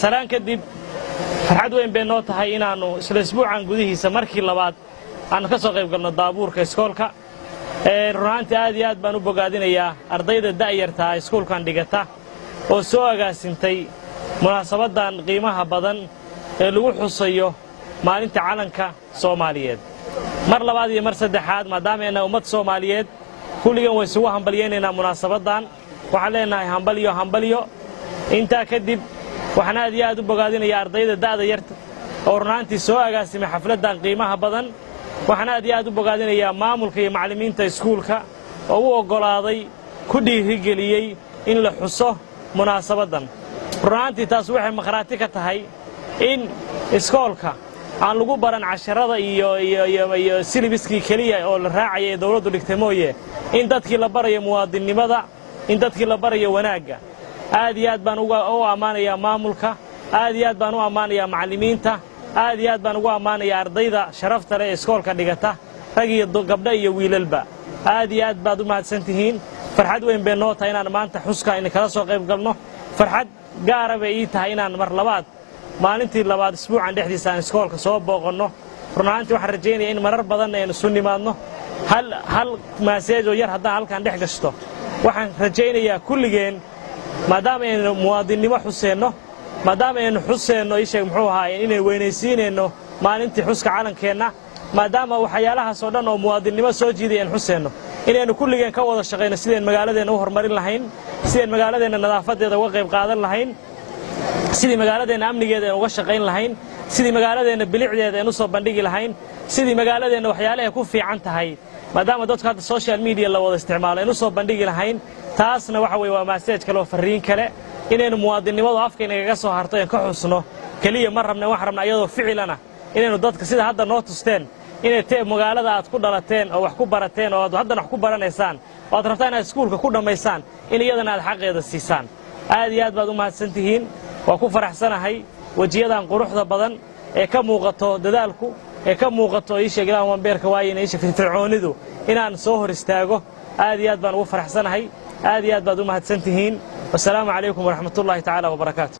salaan kadib farxad weyn bay noo tahay inaanu isla isbuucan gudihiisa markii labaad aan ka soo qayb galno daabuurka iskoolka runaantii aad iyo aad baan u bogaadinayaa ardayda da'yarta iskoolkan dhigata oo soo agaasintay munaasabadan qiimaha badan ee lagu xusayo maalinta calanka Soomaaliyeed mar labaad iyo mar saddexaad maadaama ay ummad Soomaaliyeed kulligan way isugu hambalyeynayna munaasabadan waxaan leenahay hambalyo inta kadib waxaan aad iyo aad u bogaadinayaa ardayda da'da yarta oo runaantii soo agaasimay xafladan qiimaha badan waxaan aad iyo aad u bogaadinayaa maamulka iyo macallimiinta iskuulka oo u ogolaaday ku dhiirigeliyay in la xuso munaasabadan runaantii taas waxay maqraati ka tahay in iskoolka aan lagu baran casharada iyo silibiskii kaliya oo la raacay dawladdu dhigtay mooyee in dadkii la barayo muwaadinimada in dadkii la barayo wanaaga aad iyo aad baan u amaanayaa maamulka aad iyo aad baan u amaanayaa macallimiinta aad iyo aad baan ugu amaanayaa ardayda sharafta leh ee iskoolka dhigata rag iyo gabdho iyo wiilalba aad iyo aad baad u mahadsantihiin farxad weyn bay noo tahay inaan maanta xuska in kala soo qayb galno farxad gaar ah bay ii tahay inaan mar labaad maalintii labaad isbuucan dhexdiisa aan iskoolka soo booqanno runaantii waxaan rajaynayaa in marar badan aynu isu nimaadno hal maaseej oo yar haddaan halkan dhex gashto waxaan rajaynayaa kulligeen maadaama aynu muwaadinimo xuseenno maadaama aynu xuseenno isheeg muxuu ahaayeen inay weynaysiinayno maalintii xuska calankeenna maadaama waxyaalahaas oo dhan oo muwaadinimo soo jiiday aan xuseenno inaynu kulligeen ka wada shaqayno sideen magaaladeenna u horumarin lahayn sideen magaaladeenna nadaafadeeda uga qayb qaadan lahayn sidii magaaladeenna amnigeeda aan uga shaqayn lahayn sidii magaaladeenna bilicdeeda aan u soo bandhigi lahayn sidii magaaladeenna waxyaalaha ku fiican tahay maadaama dadku hadda social media la wada isticmaalo aan u soo bandhigi lahayn taasna waxa weeye waa message kale oo fariin kale inaynu muwaadinimadu afkayna kaga soo harto aan ka xusno kaliya mar rabna wax rabna iyadoo ficilana inaynu dadka sida hadda noo tusteen inay magaalada aad ku dhalateen oo wax ku barateen oo haddana wax ku baranaysaan oo aad rabtaan inaad iskuulka ku dhammaysaan in iyadana aad xaqeeda siisaan aad iyo aad baad u mahadsantihiin waa ku faraxsanahay wajiyadan quruxda badan ee ka muuqato dadaalku ee ka muuqato isha Ilaahay wanbeerka waayeen isha firfircoonidu inaan soo hor istaago aad iyo aad baan ugu faraxsanahay aad iyo aad baad u mahadsantihiin wassalaamu calaykum waraxmatullaahi tacaala wabarakaatuh